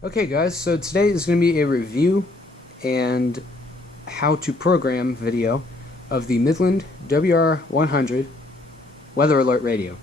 Okay guys, so today is going to be a review and how to program video of the Midland WR-100 weather alert radio.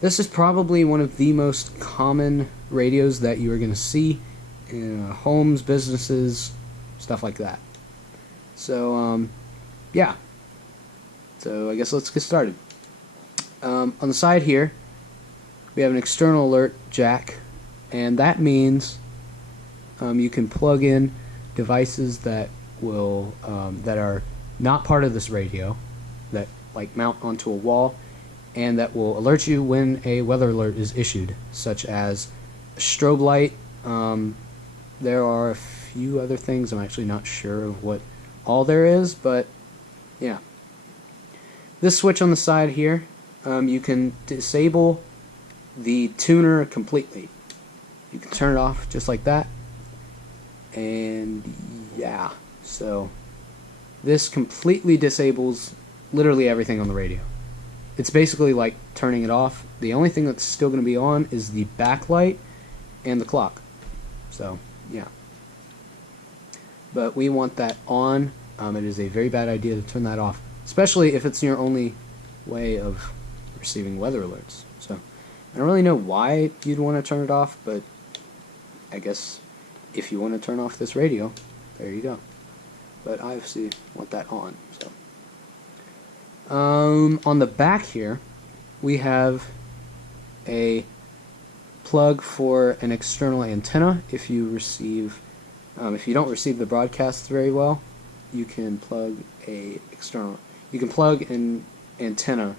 This is probably one of the most common radios that you are going to see in homes, businesses, stuff like that. So yeah, so I guess let's get started. On the side here we have an external alert jack, and that means you can plug in devices that will that are not part of this radio, that like mount onto a wall, and that will alert you when a weather alert is issued, such as a strobe light. There are a few other things. I'm actually not sure of what all there is, but yeah. This switch on the side here, you can disable the tuner completely. You can turn it off just like that. And yeah, so this completely disables literally everything on the radio. It's basically like turning it off. The only thing that's still going to be on is the backlight and the clock. So yeah, but we want that on. It is a very bad idea to turn that off, especially if it's your only way of receiving weather alerts. So I don't really know why you'd want to turn it off, but I guess if you want to turn off this radio, there you go. But I obviously want that on. So on the back here we have a plug for an external antenna. If you don't receive the broadcasts very well, you can plug an antenna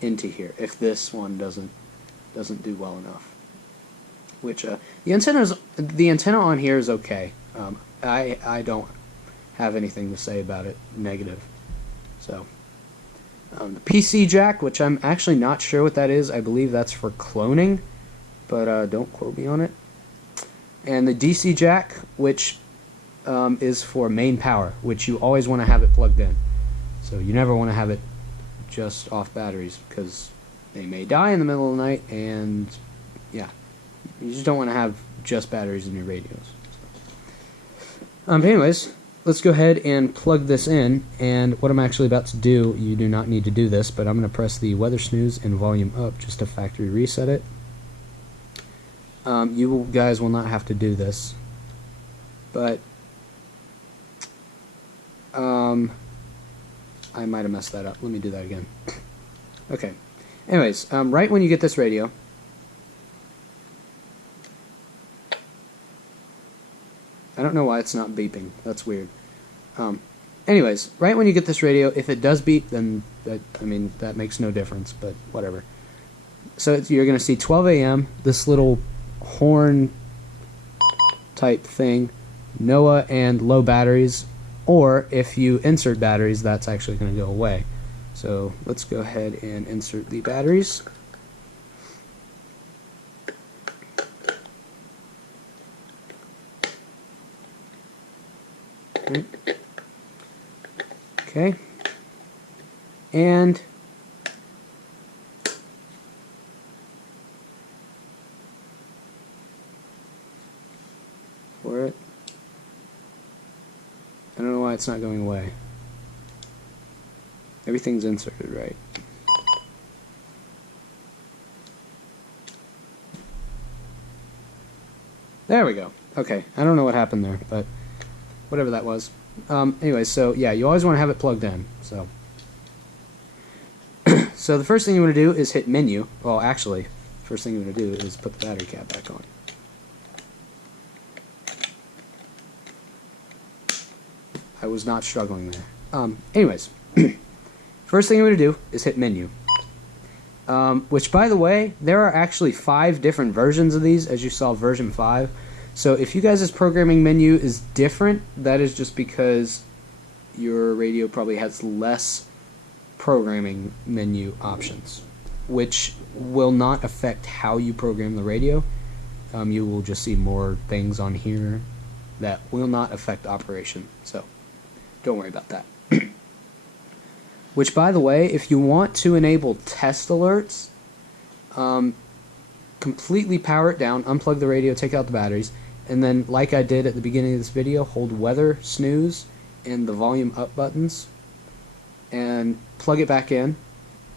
into here if this one doesn't do well enough. Which the antenna on here is okay. I don't have anything to say about it negative. So the PC jack, which I'm actually not sure what that is. I believe that's for cloning, but don't quote me on it. And the DC jack, which is for main power, which you always want to have it plugged in. So you never want to have it just off batteries, because they may die in the middle of the night, and yeah. You just don't want to have just batteries in your radios. But anyways, let's go ahead and plug this in. And what I'm actually about to do, you do not need to do this, but I'm going to press the weather snooze and volume up just to factory reset it. You guys will not have to do this, but I might have messed that up. Let me do that again. Okay. Anyways, right when you get this radio, I don't know why it's not beeping. That's weird. Anyways, right when you get this radio, if it does beep, then that makes no difference, but whatever. So you're going to see 12 a.m., this little horn type thing, NOAA and low batteries, or if you insert batteries, that's actually going to go away. So let's go ahead and insert the batteries. Okay, and for it, I don't know why it's not going away. Everything's inserted right. There we go. Okay, I don't know what happened there, but whatever that was. Anyway, so yeah, you always want to have it plugged in. So, so the first thing you want to do is hit menu. Well, actually, first thing you want to do is put the battery cap back on. I was not struggling there. Anyways, first thing you want to do is hit menu. Which, by the way, there are actually 5 different versions of these, as you saw, version 5. So if you guys' programming menu is different, that is just because your radio probably has less programming menu options, which will not affect how you program the radio. You will just see more things on here that will not affect operation. So don't worry about that. Which, by the way, if you want to enable test alerts, completely power it down, unplug the radio, take out the batteries, and then like I did at the beginning of this video, hold weather, snooze, and the volume up buttons, and plug it back in,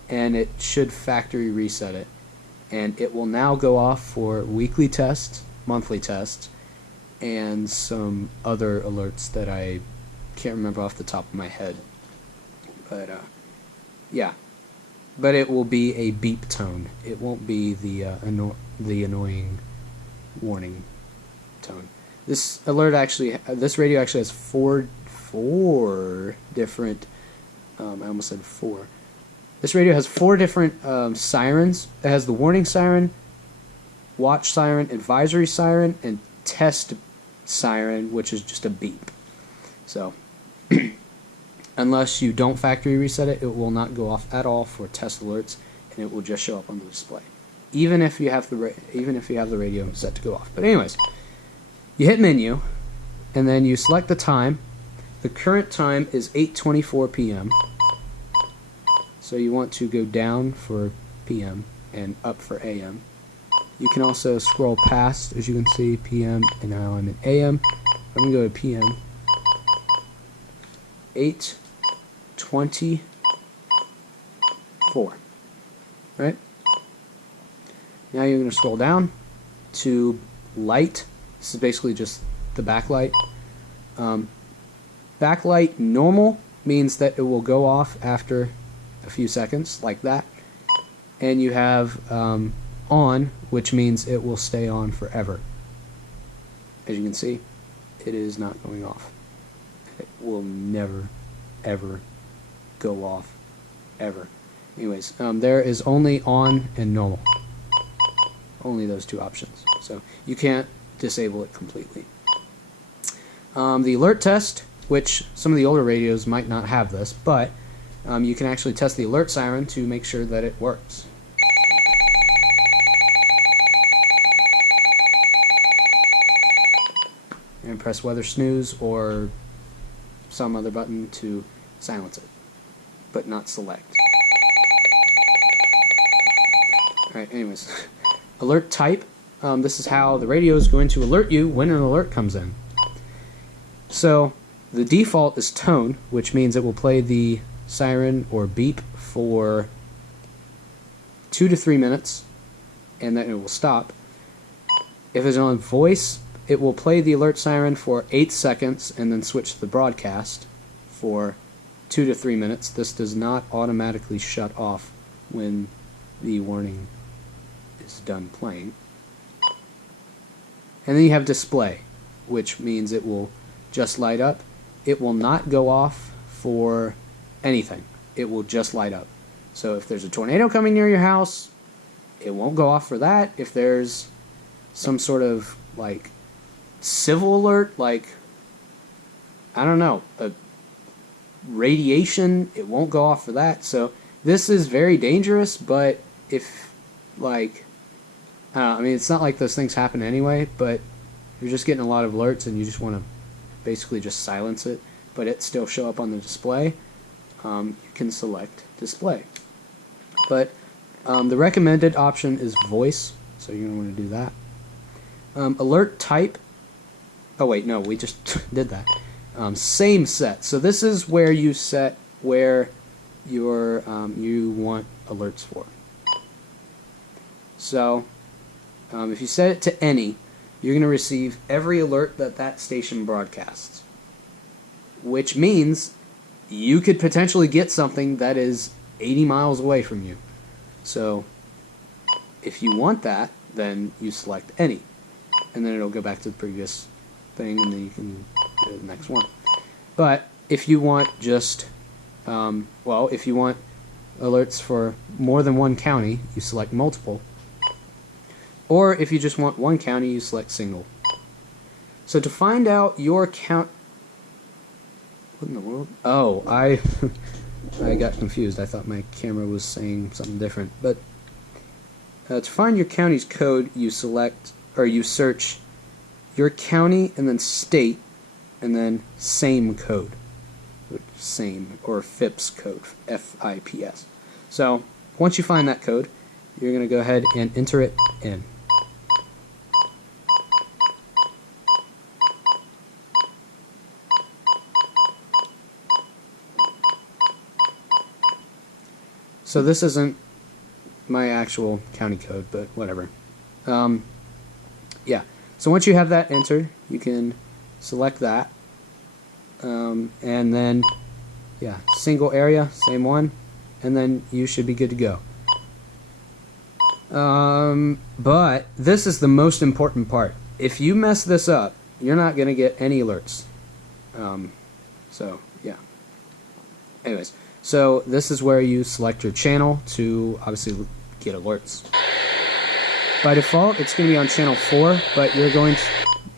and it should factory reset it. And it will now go off for weekly tests, monthly tests, and some other alerts that I can't remember off the top of my head. But yeah, but it will be a beep tone. It won't be the annoying warning tone. This radio actually has four different. I almost said four. This radio has four different sirens. It has the warning siren, watch siren, advisory siren, and test siren, which is just a beep. So, unless you don't factory reset it, it will not go off at all for test alerts, and it will just show up on the display, even if you have the radio set to go off. But anyways, you hit menu, and then you select the time. The current time is 8:24 p.m. So you want to go down for PM and up for AM. You can also scroll past, as you can see, PM, and now I'm in AM. I'm going to go to PM. 8:24. Right? Now you're going to scroll down to light. This is basically just the backlight. Backlight normal means that it will go off after a few seconds, like that. And you have on, which means it will stay on forever. As you can see, it is not going off. It will never, ever go off, ever. Anyways, there is only on and normal. Only those two options. So you can't disable it completely. The alert test, which some of the older radios might not have this, but you can actually test the alert siren to make sure that it works. And press weather snooze or some other button to silence it, but not select. Alright, anyways. Alert type. This is how the radio is going to alert you when an alert comes in. So, the default is tone, which means it will play the siren or beep for 2 to 3 minutes, and then it will stop. If it's on voice, it will play the alert siren for 8 seconds and then switch to the broadcast for 2 to 3 minutes. This does not automatically shut off when the warning is done playing. And then you have display, which means it will just light up. It will not go off for anything. It will just light up. So if there's a tornado coming near your house, it won't go off for that. If there's some sort of like civil alert, like I don't know, a radiation, it won't go off for that. So this is very dangerous, but if like I mean, it's not like those things happen anyway, but you're just getting a lot of alerts and you just want to basically just silence it, but it still show up on the display. You can select display. But the recommended option is voice, so you're going to want to do that. Alert type. Oh wait, no, we just did that. Same set. So this is where you set where your you want alerts for. So if you set it to any, you're going to receive every alert that that station broadcasts, which means you could potentially get something that is 80 miles away from you. So if you want that, then you select any, and then it'll go back to the previous thing, and then you can go to the next one. But if you want just if you want alerts for more than one county, you select multiple. Or if you just want one county, you select single. So to find out your count... What in the world? Oh, I got confused. I thought my camera was saying something different. But to find your county's code, you select, or you search your county and then state, and then same code. Same, or FIPS code, F-I-P-S. So once you find that code, you're going to go ahead and enter it in. So this isn't my actual county code, but whatever. Yeah. So once you have that entered, you can select that, and then yeah, single area, same one, and then you should be good to go. But this is the most important part. If you mess this up, you're not going to get any alerts. So yeah. Anyways, so this is where you select your channel to obviously get alerts. By default, it's going to be on channel 4, but you're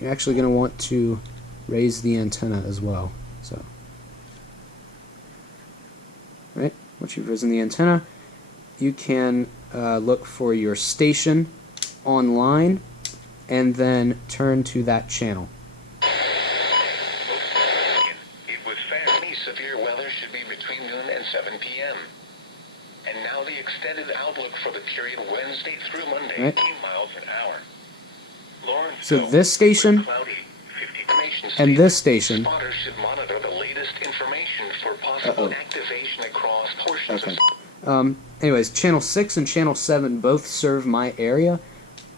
actually going to want to raise the antenna as well. So, right, once you've risen the antenna, you can look for your station online and then turn to that channel. It was fairly severe weather should be between noon and 7 p.m. And now the extended outlook for the period Wednesday through Monday, right. 18 miles an hour. So this station cloudy, and this station. Spotters should monitor the latest information for possible activation across portions of. Anyways, channel 6 and channel 7 both serve my area,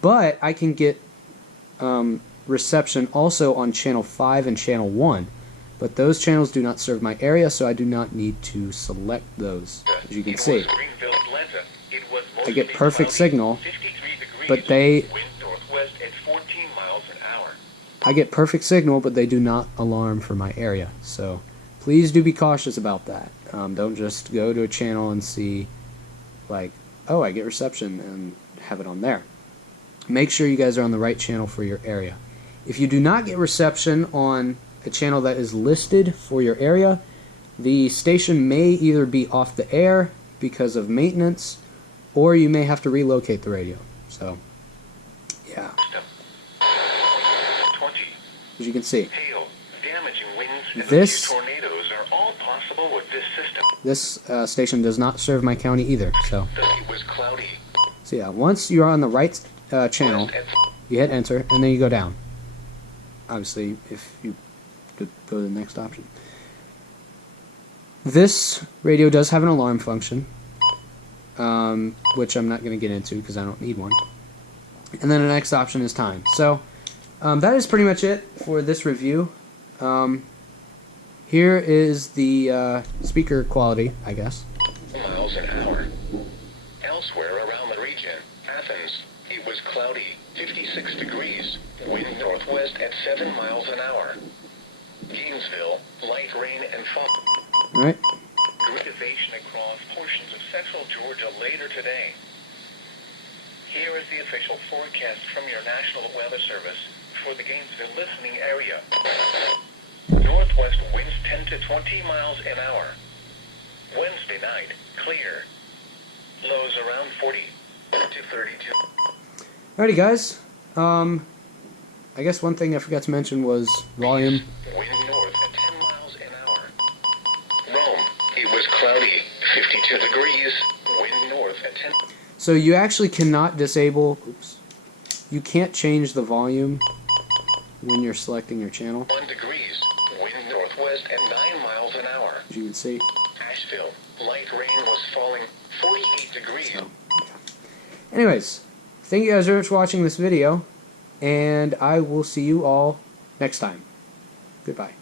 but I can get reception also on channel 5 and channel 1. But those channels do not serve my area, so I do not need to select those. As you can see, I get perfect signal, but they do not alarm for my area. So please do be cautious about that. Don't just go to a channel and see, like, oh, I get reception and have it on there. Make sure you guys are on the right channel for your area. If you do not get reception on a channel that is listed for your area, the station may either be off the air because of maintenance, or you may have to relocate the radio. So, yeah. As you can see, hail, damaging winds, this tornadoes are all possible with this system. This station does not serve my county either. So, It was cloudy. So yeah, once you're on the right channel, you hit enter, and then you go down. Obviously, if you go to the next option. This radio does have an alarm function, which I'm not going to get into because I don't need one. And then the next option is time. So that is pretty much it for this review. Here is the speaker quality, I guess. Miles an hour. Elsewhere around the region, Athens, it was cloudy, 56 degrees, wind northwest at 7 miles an hour. Gainesville, light rain and fog. Alright. Activation across portions of central Georgia later today. Here is the official forecast from your National Weather Service for the Gainesville listening area. Northwest winds 10 to 20 miles an hour. Wednesday night, clear. Lows around 40 to 32. Alrighty, guys. I guess one thing I forgot to mention was volume. Wind north at 10 miles an hour. Rome, it was cloudy, 52 degrees. Wind north at 10. So you actually cannot disable. Oops. You can't change the volume when you're selecting your channel. 1 degrees. Wind northwest at 9 miles an hour. As you can see. Asheville, light rain was falling, 48 degrees. So, yeah. Anyways, thank you guys very much for watching this video, and I will see you all next time. Goodbye.